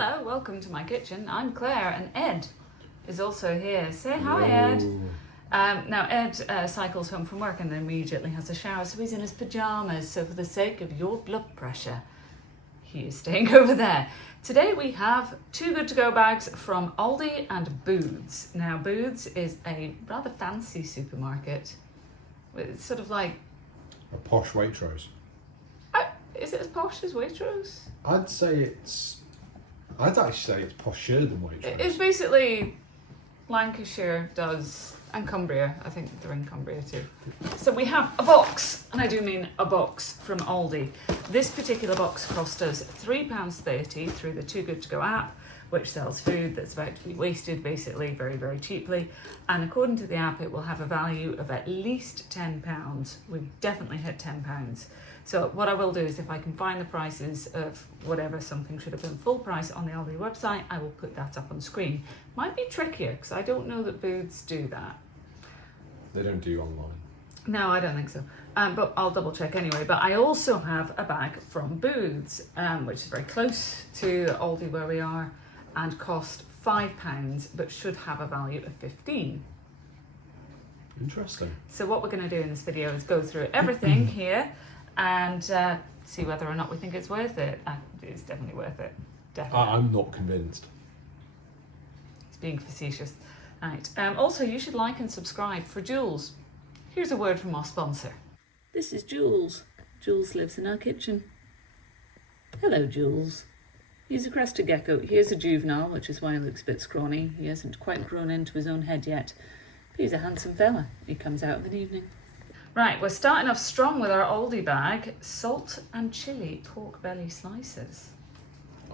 Hello, welcome to my kitchen. I'm Claire and Ed is also here. Say hi, Ed. Now Ed cycles home from work and then immediately has a shower, so he's in his pyjamas. So for the sake of your blood pressure, he is staying over there. Today we have 2 good to go bags from Aldi and Booths. Now Booths is a rather fancy supermarket. It's sort of like a posh Waitrose. Is it as posh as Waitrose? I'd actually say it's posher than Waitrose. It's basically Lancashire does, and Cumbria. I think they're in Cumbria too. So we have a box, and I do mean a box from Aldi. This particular box cost us £3.30 through the Too Good To Go app, which sells food that's about to be wasted basically very, very cheaply. And according to the app, it will have a value of at least £10. We've definitely hit £10. So what I will do is if I can find the prices of whatever something should have been full price on the Aldi website, I will put that up on screen. Might be trickier because I don't know that Booths do that. They don't do online. No, I don't think so. But I'll double check anyway. But I also have a bag from Booths, which is very close to Aldi where we are, and cost £5, but should have a value of 15. Interesting. So what we're going to do in this video is go through everything here and see whether or not we think it's worth it. It's definitely worth it. Definitely. I'm not convinced. It's being facetious. Right. Also, you should like and subscribe for Jules. Here's a word from our sponsor. This is Jules. Jules lives in our kitchen. Hello, Jules. He's a crested gecko. He is a juvenile, which is why he looks a bit scrawny. He hasn't quite grown into his own head yet. But he's a handsome fella. He comes out of an evening. Right, we're starting off strong with our Aldi bag. Salt and chilli pork belly slices.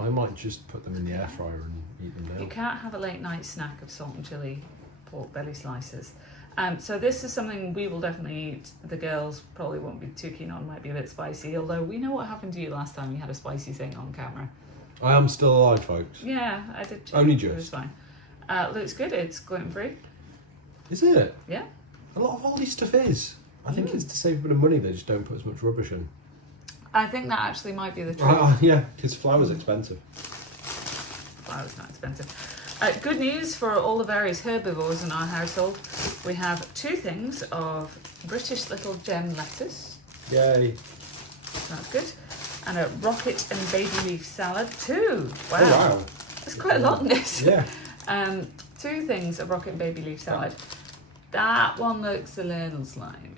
I might just put them in the air fryer and eat them now. You can't have a late night snack of salt and chilli pork belly slices. So this is something we will definitely eat. The girls probably won't be too keen on, might be a bit spicy, although we know what happened to you last time you had a spicy thing on camera. I am still alive, folks. Yeah, I did check. Only It was just. fine. Looks good, it's gluten-free. Is it? Yeah. A lot of Aldi stuff is. I think it's to save a bit of money, they just don't put as much rubbish in. I think that actually might be the truth. Yeah, because flour's expensive. Flour's not expensive. Good news for all the various herbivores in our household. We have 2 things of British little gem lettuce. Yay. That's good. And a rocket and baby leaf salad too. Wow. Oh, wow. There's quite a lot in this. Yeah. 2 things of rocket and baby leaf salad. That one looks a little slimy.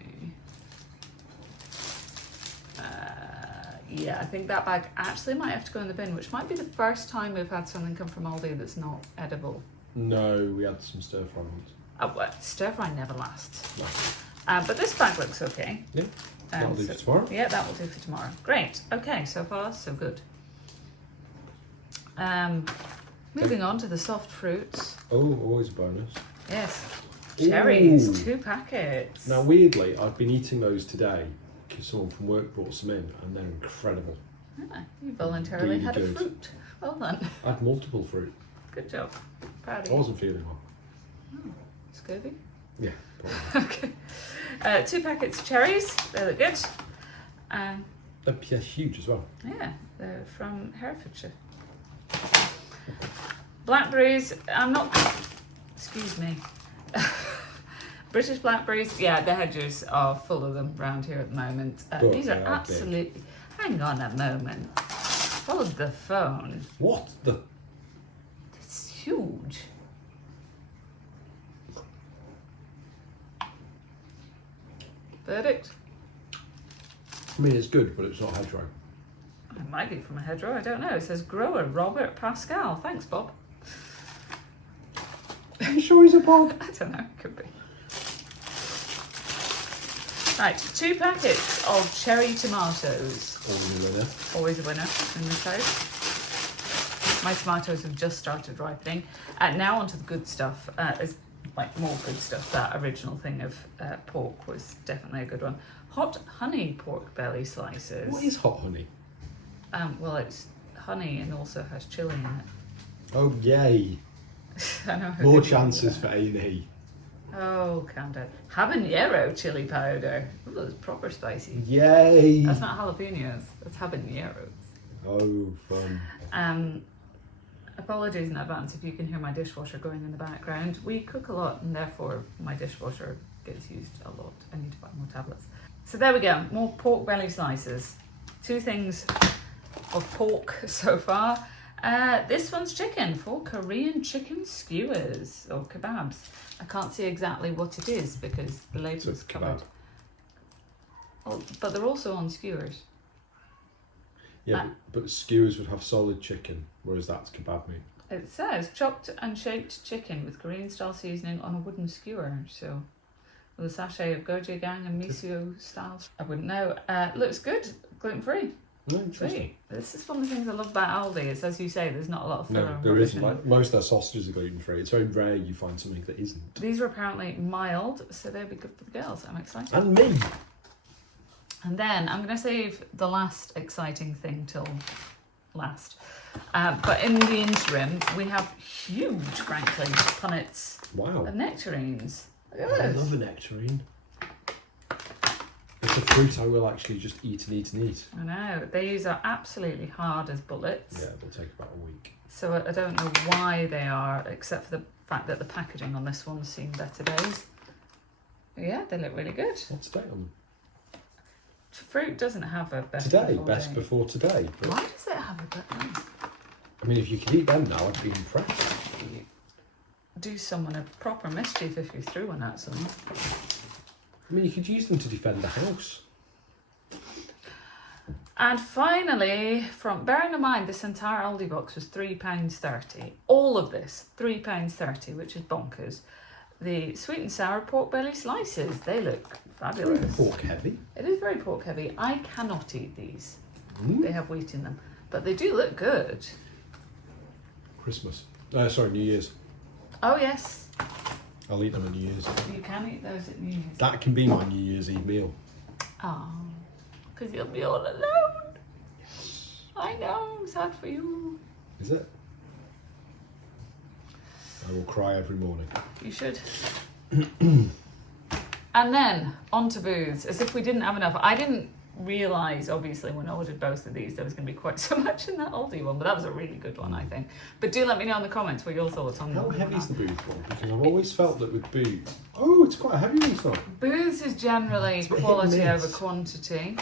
Yeah, I think that bag actually might have to go in the bin, which might be the first time we've had something come from Aldi that's not edible. No, we had some stir fry ones. Oh, well, stir fry never lasts. No. But this bag looks okay. Yeah. That'll do for tomorrow. Yeah, that will do for tomorrow. Great. Okay, so far so good. Moving on to the soft fruits. Oh, always a bonus. Yes. Cherries, Ooh. 2 packets. Now, weirdly, I've been eating those today because someone from work brought some in, and they're incredible. You voluntarily Really had good. a fruit. Well done. I had multiple fruit. Good job. Proud of I you. wasn't feeling well. Oh, scurvy. Yeah, probably. Okay. 2 packets of cherries. They look good. They're huge as well. Yeah, they're from Herefordshire. Blackberries. Excuse me. British blackberries, yeah, the hedges are full of them around here at the moment. These are absolutely... Big. Hang on a moment. Hold the phone. What the... It's huge. Verdict? I mean, it's good, but it's not hedgerow. It might be from a hedgerow, I don't know. It says grower Robert Pascal. Thanks, Bob. Are you sure he's a Bob? I don't know, could be. Right, 2 packets of cherry tomatoes. Always a winner. Always a winner in this house. My tomatoes have just started ripening. Now onto the good stuff. There's like more good stuff. That original thing of pork was definitely a good one. Hot honey pork belly slices. What is hot honey? Well, it's honey and also has chilli in it. Oh, yay. I know. More chances for A&E. Oh, calm down. Habanero chili powder. Ooh, that's proper spicy. Yay. That's not jalapenos. That's habaneros. Oh, fun. Apologies in advance if you can hear my dishwasher going in the background. We cook a lot and therefore my dishwasher gets used a lot. I need to buy more tablets. So there we go, more pork belly slices. 2 things of pork so far. This one's chicken, 4 Korean chicken skewers or kebabs. I can't see exactly what it is because the label's covered. Oh, but they're also on skewers. Yeah, but skewers would have solid chicken, whereas that's kebab meat. It says chopped and shaped chicken with Korean style seasoning on a wooden skewer. So with a sachet of gochujang and miso styles. I wouldn't know. Looks good, gluten free. No, interesting. This is one of the things I love about Aldi. It's as you say, there's not a lot of filler. No, there isn't. Like, most of their sausages are gluten free. It's very rare you find something that isn't. These are apparently mild, so they'll be good for the girls. I'm excited. And me. And then I'm going to save the last exciting thing till last. But in the interim, we have huge, frankly, punnets of nectarines. Look at I this. love a nectarine. It's a fruit I will actually just eat and eat and eat. I know. These are absolutely hard as bullets. Yeah, they'll take about a week. So I don't know why they are, except for the fact that the packaging on this one's seen better days. But yeah, they look really good. What's the date on them? Fruit doesn't have a best Today, before best date. before today. But, Why does it have a best? I mean, if you could eat them now, I'd be impressed. You do someone a proper mischief if you threw one at someone. I mean, you could use them to defend the house. And finally, bearing in mind this entire Aldi box was £3.30. All of this, £3.30, which is bonkers. The sweet and sour pork belly slices, they look fabulous. Pork heavy. It is very pork heavy. I cannot eat these. Mm. They have wheat in them. But they do look good. Christmas. Sorry, New Year's. Oh yes, I'll eat them at New Year's. you can eat those at New Year's. That can be my New Year's Eve meal. Oh, because you'll be all alone. I know, sad for you. Is it? I will cry every morning. You should. And then on to booths, as if we didn't have enough. I didn't realise, obviously, when I ordered both of these, there was going to be quite so much in that Aldi one, but that was a really good one, I think. But do let me know in the comments what your thoughts on How that. heavy is the booth one? Because I've always felt that with booths... Oh, it's quite a heavy one, so. Booths is generally It's a bit quality hit and miss. over quantity.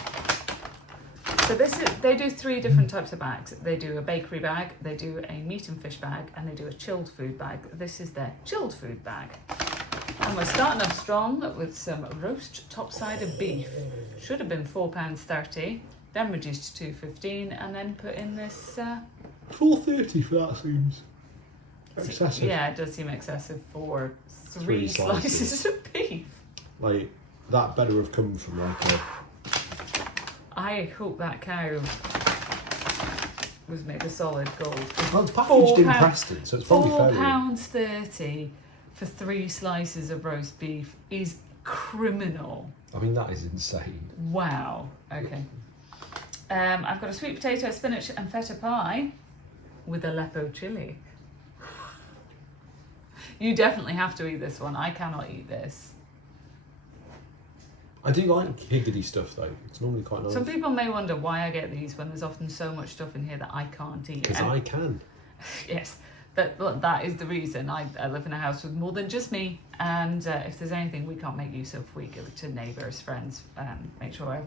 So they do 3 different types of bags. They do a bakery bag, they do a meat and fish bag, and they do a chilled food bag. This is their chilled food bag. And we're starting off strong with some roast topside beef. Should have been £4.30, then reduced to £2.15, and then put in this... $4.30 for that seems excessive. Yeah, it does seem excessive for 3 3 slices of beef. Like, that better have come from like a... I hope that cow was made of solid gold. Well, it's packaged in £4 Preston, so it's probably fairly... £4.30 for 3 slices of roast beef is criminal. I mean, that is insane. Wow. Okay. I've got a sweet potato, spinach and feta pie with Aleppo chili. You definitely have to eat this one. I cannot eat this. I do like higgity stuff though. It's normally quite nice. Some people may wonder why I get these when there's often so much stuff in here that I can't eat. Because And- I can. Yes, that is the reason. I live in a house with more than just me, and if there's anything we can't make use of, we give it to neighbours, friends, make sure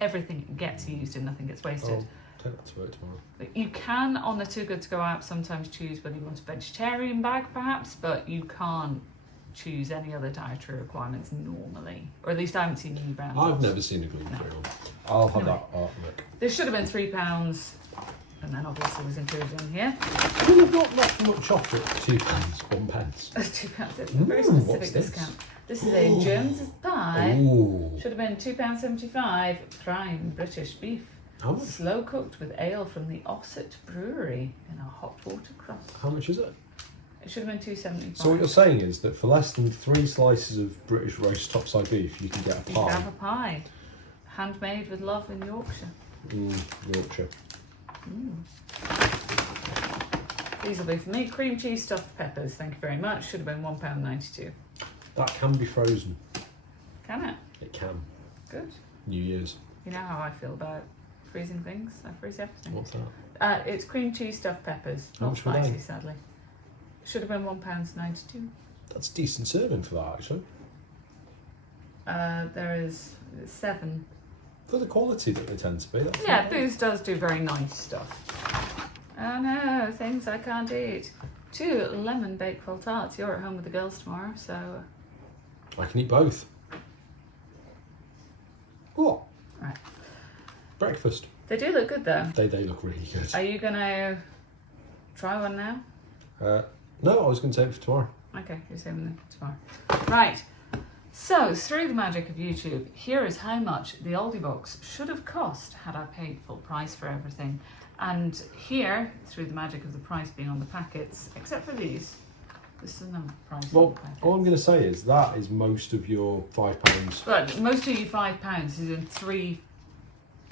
everything gets used and nothing gets wasted. I'll take that to work tomorrow. But you can, on the Too Good To Go app, sometimes choose whether you want a vegetarian bag perhaps, but you can't choose any other dietary requirements normally, or at least I haven't seen any brand. I've never seen a gluten-free one. I'll have Anyway. that artwork. This should have been £3, and then obviously was included in here. I mean, I've not much off at £2, £1. £2. It's a very Ooh, specific what's this? discount. This is a Jones's pie. Ooh. Should have been £2.75. Prime British beef. How much? Slow cooked with ale from the Ossett Brewery in a hot water crust. How much is it? It should have been £2.75. So what you're saying is that for less than 3 slices of British roast topside beef, you can get a You can pie. have a pie. Handmade with love in Yorkshire. Yorkshire. These will be for me. Cream cheese stuffed peppers. Thank you very much. Should have been £1.92. That can be frozen. Can it? It can. Good. New Year's. You know how I feel about freezing things. I freeze everything. What's that? It's cream cheese stuffed peppers. How Not much were they? spicy, sadly. Should have been £1.92. That's a decent serving for that, actually. There is 7. For the quality that they tend to be. That's Yeah, not bad. Booths does do very nice stuff. Oh no, things I can't eat. 2 lemon bakewell tarts. You're at home with the girls tomorrow, so... I can eat both. What? Right. Breakfast. They do look good though. They look really good. Are you going to try one now? No, I was going to save it for tomorrow. Okay, you're saving them for tomorrow. Right. So, through the magic of YouTube, here is how much the Aldi box should have cost had I paid full price for everything. And here, through the magic of the price being on the packets, except for these, this is no price on Well, the packets. all I'm going to say is that is most of your £5 But most of your £5 is in 3.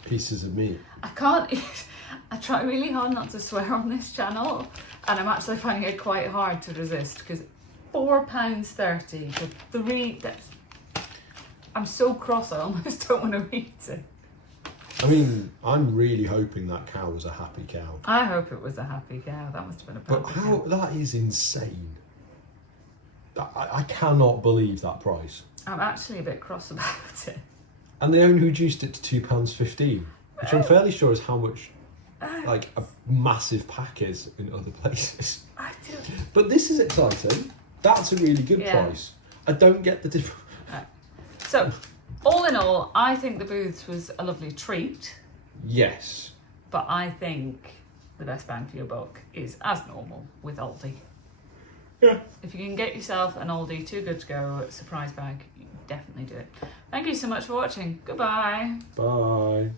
pieces of meat. I can't eat. I try really hard not to swear on this channel, and I'm actually finding it quite hard to resist because £4.30 for 3. I'm so cross. I almost don't want to eat it. I mean, I'm really hoping that cow was a happy cow. I hope it was a happy cow. That must have been a But happy how? cow. That is insane. I cannot believe that price. I'm actually a bit cross about it. And they only reduced it to £2.15, which I'm fairly sure is how much, like, a massive pack is in other places. I do. But this is exciting. That's a really good Yeah. price. I don't get the difference. So, all in all, I think the Booths was a lovely treat, Yes. but I think the best bang for your buck is, as normal, with Aldi. Yeah. If you can get yourself an Aldi Too Good To Go surprise bag, you definitely do it. Thank you so much for watching. Goodbye. Bye.